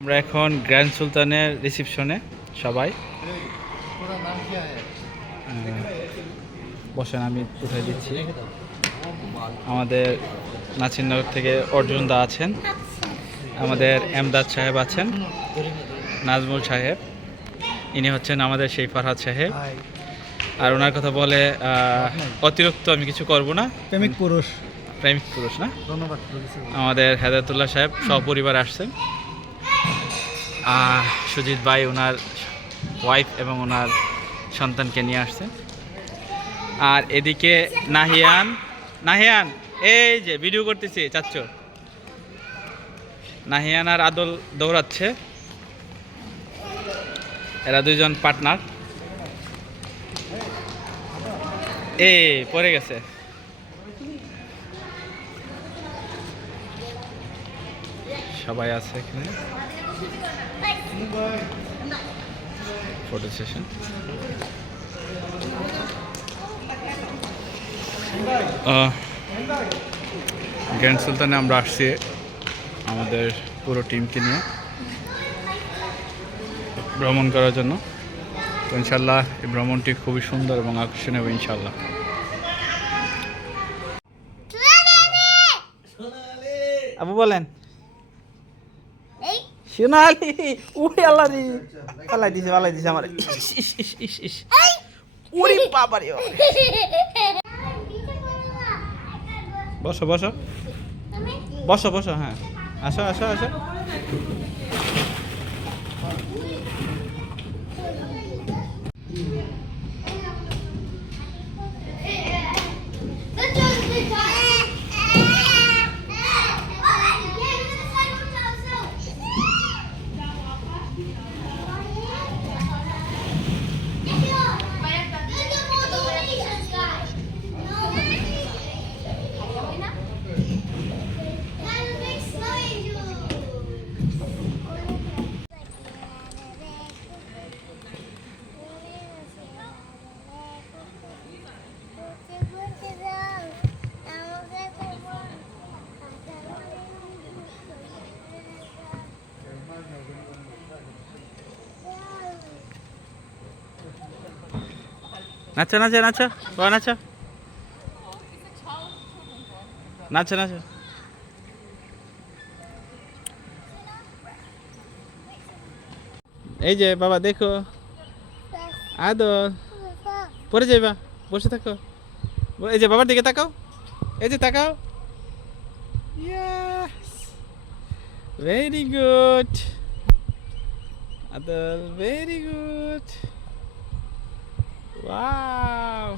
আমরা এখন গ্র্যান্ড সুলতানের রিসেপশনে সবাই বসেন, আমি উঠে দিচ্ছি। আমাদের নাসিরনগর থেকে অর্জুন দা আছেন, আমাদের এমদাদ সাহেব আছেন, নাজমুল সাহেব, ইনি হচ্ছেন আমাদের সেই ফারহাদ সাহেব। আর ওনার কথা বলে অতিরিক্ত আমি কিছু করব না। প্রেমিক পুরুষ না, ধন্যবাদ। আমাদের হেদায়েতুল্লাহ সাহেব সপরিবার আসছেন, সুজিত ভাই ওনার ওয়াইফ এবং ওনার সন্তানকে নিয়ে আসছেন। আর এদিকে নাহিয়ান এই যে ভিডিও করতেছি চাচ্ছ, নাহিয়ান আর আদল দৌড়াচ্ছে, এরা দুইজন পার্টনার। পড়ে গেছে। সবাই আছে এখানে, ফটো সেশন। গ্র্যান্ড সুলতানে আমরা আসছি আমাদের পুরো টিমকে নিয়ে ভ্রমণ করার জন্য। তো ইনশাল্লাহ এই ভ্রমণটি খুবই সুন্দর এবং আকর্ষণীয় হবে ইনশাল্লাহ। আবু বলেন সোনালি, উড়ে আল্লাহ রে, পালাই দিছে আমার। উড়ি বাবা রে, বসো বসো বসো বসো, হ্যাঁ আসো আসো আসো। নাচো নাচো নাচো বাবা, নাচো নাচো নাচো। এই যে বাবা দেখো, আদর পরে যাইবা, বসে থাকো। এই যে বাবার দিকে তাকাও, এই যে তাকাও। ভেরি গুড আদর, ভেরি গুড। ওয়াও।